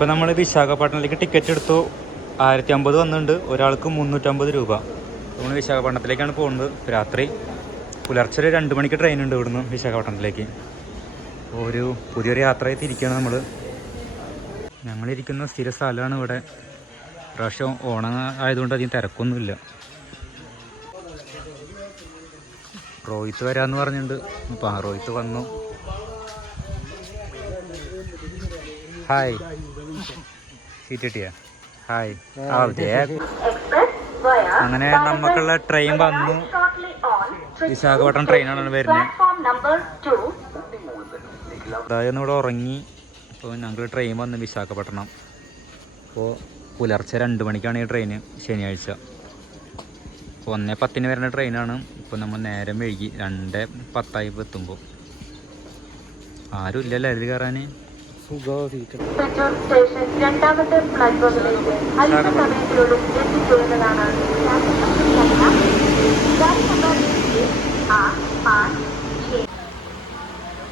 ഇപ്പം നമ്മൾ വിശാഖപട്ടണത്തിലേക്ക് ടിക്കറ്റ് എടുത്തു. ആയിരത്തി അമ്പത് വന്നിട്ടുണ്ട്. ഒരാൾക്ക് മുന്നൂറ്റമ്പത് രൂപ. നമ്മൾ വിശാഖപട്ടണത്തിലേക്കാണ് പോകുന്നത്. രാത്രി പുലർച്ചെ രണ്ട് മണിക്ക് ട്രെയിൻ ഉണ്ട് ഇവിടുന്ന് വിശാഖപട്ടണത്തിലേക്ക്. ഒരു പുതിയൊരു യാത്രയായി തിരിക്കുകയാണ് നമ്മൾ ഞങ്ങളിരിക്കുന്ന സ്ഥിര സ്ഥലമാണ് ഇവിടെ. പ്രാവശ്യം ഓണം ആയതുകൊണ്ട് അധികം തിരക്കൊന്നുമില്ല. റോഹിത്ത് വരാമെന്ന് പറഞ്ഞിട്ടുണ്ട്. അപ്പം ആ റോഹിത്ത് വന്നു. ഹായ് സീറ്റ് കിട്ടിയാ ഹായ് അങ്ങനെ നമുക്കുള്ള ട്രെയിൻ വന്നു. വിശാഖപട്ടണം ട്രെയിനാണ് വരുന്നത് അതായത് ഇവിടെ ഉറങ്ങി. അപ്പോൾ ഞങ്ങൾ ട്രെയിൻ വന്നു വിശാഖപട്ടണം. അപ്പോൾ പുലർച്ചെ രണ്ട് മണിക്കാണ് ഈ ട്രെയിന് ശനിയാഴ്ച. അപ്പോൾ ഒന്നേ പത്തിന് വരുന്ന ട്രെയിനാണ് ഇപ്പോൾ നമ്മൾ നേരം വൈകി. രണ്ട് പത്തായി എത്തുമ്പോൾ. ആരും ഇല്ലല്ലോ അതിൽ കയറാൻ. പെട്രോൾ സ്റ്റേഷൻ രണ്ടാമത്തെ പ്ലാറ്റ്ഫോമിലേക്ക് അല്പസമയത്തിനുള്ളിൽ എത്തിച്ചേരുന്നതാണ്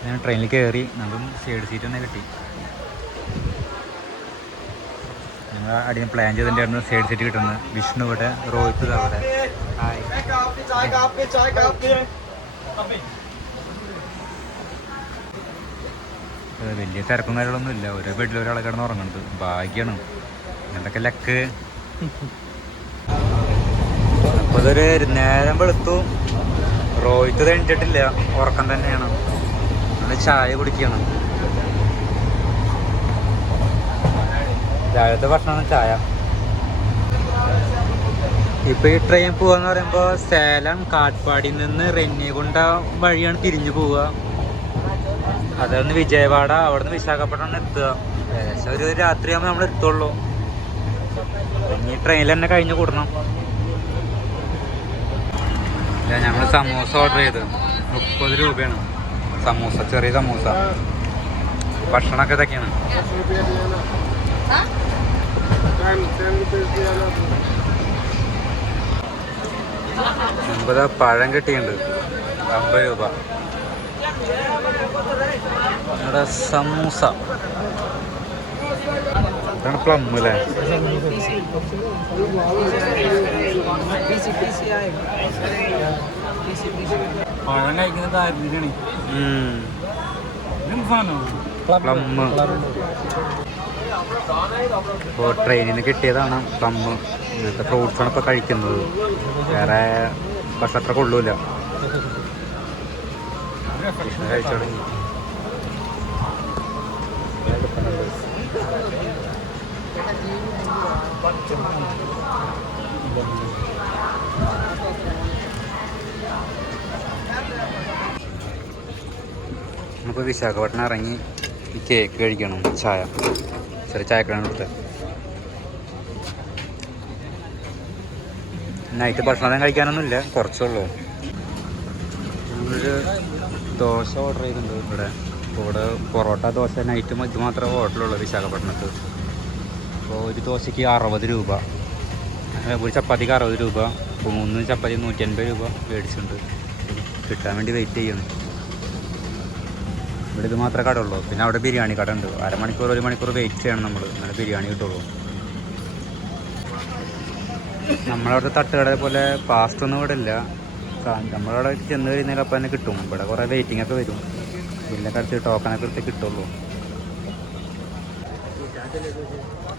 ഞാൻ ട്രെയിനിൽ കയറി നമുക്ക് സൈഡ് സീറ്റ് തന്നെ കിട്ടി. ഞങ്ങൾ അടിയിൽ പ്ലാൻ ചെയ്തിട്ടുണ്ടായിരുന്നു സൈഡ് സീറ്റ് കിട്ടുന്നത് വിഷ്ണു ഇവിടെ റോഹിത്ത് ദാ അവിടെ ഹായ് വലിയ തിരക്കും കാര്യങ്ങളൊന്നും ഇല്ല. ഒരേ ബെഡിൽ ഒരാളെ കിടന്ന് ഉറങ്ങുന്നത് ഭാഗ്യമാണ് എന്തൊക്കെ ലക്ക്? അപ്പോൾ ഇതൊരു നേരം വെളുത്തു. റോയിത്ത് തെണിച്ചിട്ടില്ല ഉറക്കം തന്നെയാണ്. നമ്മൾ ചായ കുടിക്കണം. രാവിലത്തെ ഭക്ഷണമാണ് ചായ. ഇപ്പൊ ഈ ട്രെയിൻ പോവാന്ന് പറയുമ്പോ സേലം കാട്ട്പാടിയിൽ നിന്ന് റെന്നികുണ്ട വഴിയാണ് തിരിഞ്ഞു പോവുക. അതൊന്ന് വിജയവാഡ അവിടെ നിന്ന് വിശാഖപട്ടണം എത്തുക. ഏകദേശം ഒരു രാത്രിയാകുമ്പോൾ നമ്മൾ എത്തുള്ളൂ. ഇനി ട്രെയിനിൽ തന്നെ കഴിഞ്ഞ് കൂടണം. ഞങ്ങൾ സമൂസ ഓർഡർ ചെയ്ത്. മുപ്പത് രൂപയാണ്. സമൂസ ചെറിയ സമൂസ. ഭക്ഷണമൊക്കെ ഇതൊക്കെയാണ്. അമ്പത് പഴം കിട്ടിയിട്ടുണ്ട്. അമ്പത് രൂപ. ഇവിടെ സമൂസ. പ്ലം അല്ലേ? പഴം ദാരിദ്ര്യമാണ്. ഇപ്പോൾ ട്രെയിനിൽ നിന്ന് കിട്ടിയതാണ് പ്ലം ഇങ്ങനത്തെ ഫ്രൂട്ട്സാണ് ഇപ്പോൾ കഴിക്കുന്നത്. വേറെ ഭക്ഷണത്ര കൊള്ളൂല നമുക്ക് വിശാഖപട്ടണം ഇറങ്ങി ഈ കേക്ക് കഴിക്കണം ചായ. ചെറിയ ചായക്കണം ഇവിടുത്തെ. നൈറ്റ് ഭക്ഷണം കഴിക്കാനൊന്നുമില്ല കുറച്ചുള്ളൂ. നമ്മളൊരു ദോശ ഓർഡർ ചെയ്തിട്ടുണ്ട് ഇവിടെ. ഇവിടെ പൊറോട്ട ദോശ നൈറ്റ് ഇത് മാത്രമേ ഹോട്ടലുള്ളൂ വിശാഖപട്ടണത്ത്. അപ്പോൾ ഒരു ദോശയ്ക്ക് അറുപത് രൂപ. ഒരു ചപ്പാത്തിക്ക് അറുപത് രൂപ. മൂന്ന് ചപ്പാത്തി നൂറ്റി അൻപത് രൂപ മേടിച്ചിട്ടുണ്ട്. കിട്ടാൻ വേണ്ടി വെയിറ്റ് ചെയ്യണം ഇവിടെ ഇത് മാത്രമേ കട ഉള്ളൂ പിന്നെ അവിടെ ബിരിയാണി കട ഉണ്ട്. അരമണിക്കൂർ ഒരു മണിക്കൂർ വെയിറ്റ് ചെയ്യണം നമ്മൾ അങ്ങനെ ബിരിയാണി കിട്ടുള്ളൂ. നമ്മളവിടെ തട്ടുകട പോലെ പാസ്റ്റ് ഒന്നും ഇവിടെ ഇല്ല. നമ്മളവിടെ ചെന്ന് കഴിഞ്ഞാൽ അപ്പം തന്നെ കിട്ടും. ഇവിടെ കുറേ വെയിറ്റിംഗ് ഒക്കെ വരും. ബില്ലൊക്കെ അടുത്ത് ടോക്കണൊക്കെ എടുത്ത് കിട്ടുള്ളൂ.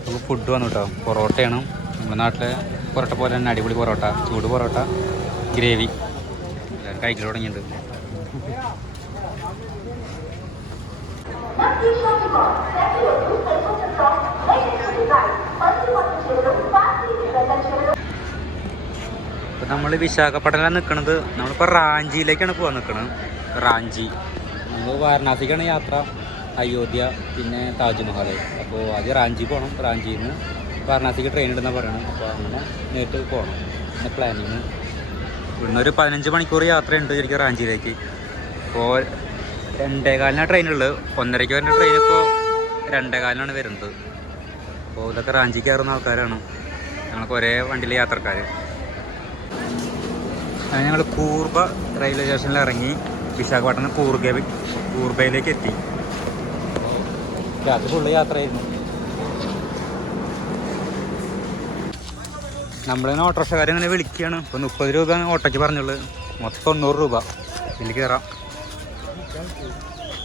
നമുക്ക് ഫുഡ് വന്നു കേട്ടോ പൊറോട്ടയാണ്. നമ്മുടെ നാട്ടിലെ പൊറോട്ട പോലെ തന്നെ അടിപൊളി പൊറോട്ട ചൂട് പൊറോട്ട ഗ്രേവി എല്ലാവരും കഴിക്കൽ തുടങ്ങിയിട്ടുണ്ട്. നമ്മൾ വിശാഖപട്ടണം നിൽക്കുന്നത് നമ്മളിപ്പോൾ റാഞ്ചിയിലേക്കാണ് പോകാൻ നിൽക്കുന്നത് റാഞ്ചി. നമ്മൾ വാരണാസിക്കാണ് യാത്ര. അയോധ്യ പിന്നെ താജ്മഹൽ അപ്പോൾ ആദ്യം റാഞ്ചി പോകണം റാഞ്ചിയിൽ നിന്ന് വാരണാസിക്ക് ട്രെയിൻ ഇടുന്ന പറയണം അപ്പോൾ അങ്ങനെ നേരിട്ട് പോകണം പിന്നെ പ്ലാനിങ് ഇവിടുന്ന് ഒരു പതിനഞ്ച് മണിക്കൂർ യാത്രയുണ്ട് ശരിക്കും റാഞ്ചിയിലേക്ക്. അപ്പോൾ രണ്ടേകാലിനാണ് ട്രെയിനുള്ളത് ഒന്നരയ്ക്ക് വരുന്ന ട്രെയിൻ ഇപ്പോൾ രണ്ടേകാലിനാണ് വരുന്നത്. അപ്പോൾ ഇതൊക്കെ റാഞ്ചി കയറുന്ന ആൾക്കാരാണ്. ഞങ്ങൾക്ക് ഒരേ വണ്ടിയിലെ യാത്രക്കാർ അങ്ങനെ ഞങ്ങൾ കൂർബ റെയിൽവേ സ്റ്റേഷനിൽ ഇറങ്ങി വിശാഖപട്ടണം കൂർഗ കൂർബയിലേക്ക് എത്തി. രാത്രി ഫുള്ള് യാത്രയായിരുന്നു. നമ്മളിങ്ങനെ ഓട്ടോറിക്ഷക്കാരെ ഇങ്ങനെ വിളിക്കുകയാണ് ഇപ്പോൾ മുപ്പത് രൂപ ഓട്ടോയ്ക്ക് പറഞ്ഞുള്ളത് മൊത്തം തൊണ്ണൂറ് രൂപ. ഇതിൽ കയറാം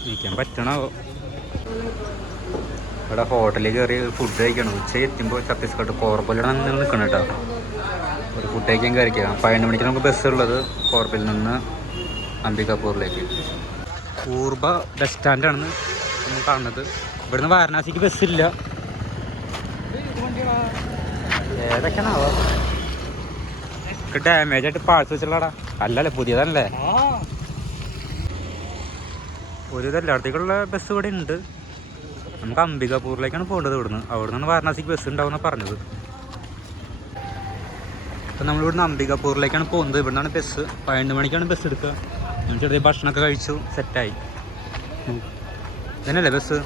ഇരിക്കാൻ പറ്റണോ? ഇവിടെ ഹോട്ടലിൽ കയറി ഫുഡ് കഴിക്കണം. ഉച്ച എത്തുമ്പോൾ ഛത്തീസ്ഗഡ് കോർപ്പല്ലാണ് നിങ്ങൾ നിൽക്കണം കേട്ടോ ഒരു ഫുഡ് കഴിക്കാൻ കയറിക്കാം പതിനൊന്ന് മണിക്ക് നമുക്ക് ബസ് ഉള്ളത്. കോർപ്പിൽ നിന്ന് അംബികാപൂറിലേക്ക് ഊർബ ബസ് സ്റ്റാൻഡാണ് നമ്മൾ കാണുന്നത്. ഇവിടുന്ന് വാരണാസിക്ക് ബസ്സില്ല ഏതൊക്കെയാണാവോ? ഡാമേജ് ആയിട്ട് പാഴ്സ് വെച്ചുള്ളടാ അല്ലല്ലേ പുതിയതല്ലേ ഒരു എല്ലായിടത്തേക്കുള്ള ബസ് ഇവിടെ ഉണ്ട്. നമുക്ക് അംബികാപൂറിലേക്കാണ് പോകേണ്ടത് ഇവിടുന്ന്. അവിടെ നിന്നാണ് വാരണാസിക്ക് ബസ് ഉണ്ടാവുന്ന പറഞ്ഞത്. അപ്പം നമ്മളിവിടുന്ന് അംബികാപൂറിലേക്കാണ് പോകുന്നത്. ഇവിടെ നിന്നാണ് ബസ് പതിനൊന്ന് മണിക്കാണ് ബസ് എടുക്കുക. ഞാൻ ചെറിയ ഭക്ഷണമൊക്കെ കഴിച്ചു. സെറ്റായി ഇതന്നെയല്ലേ ബസ്.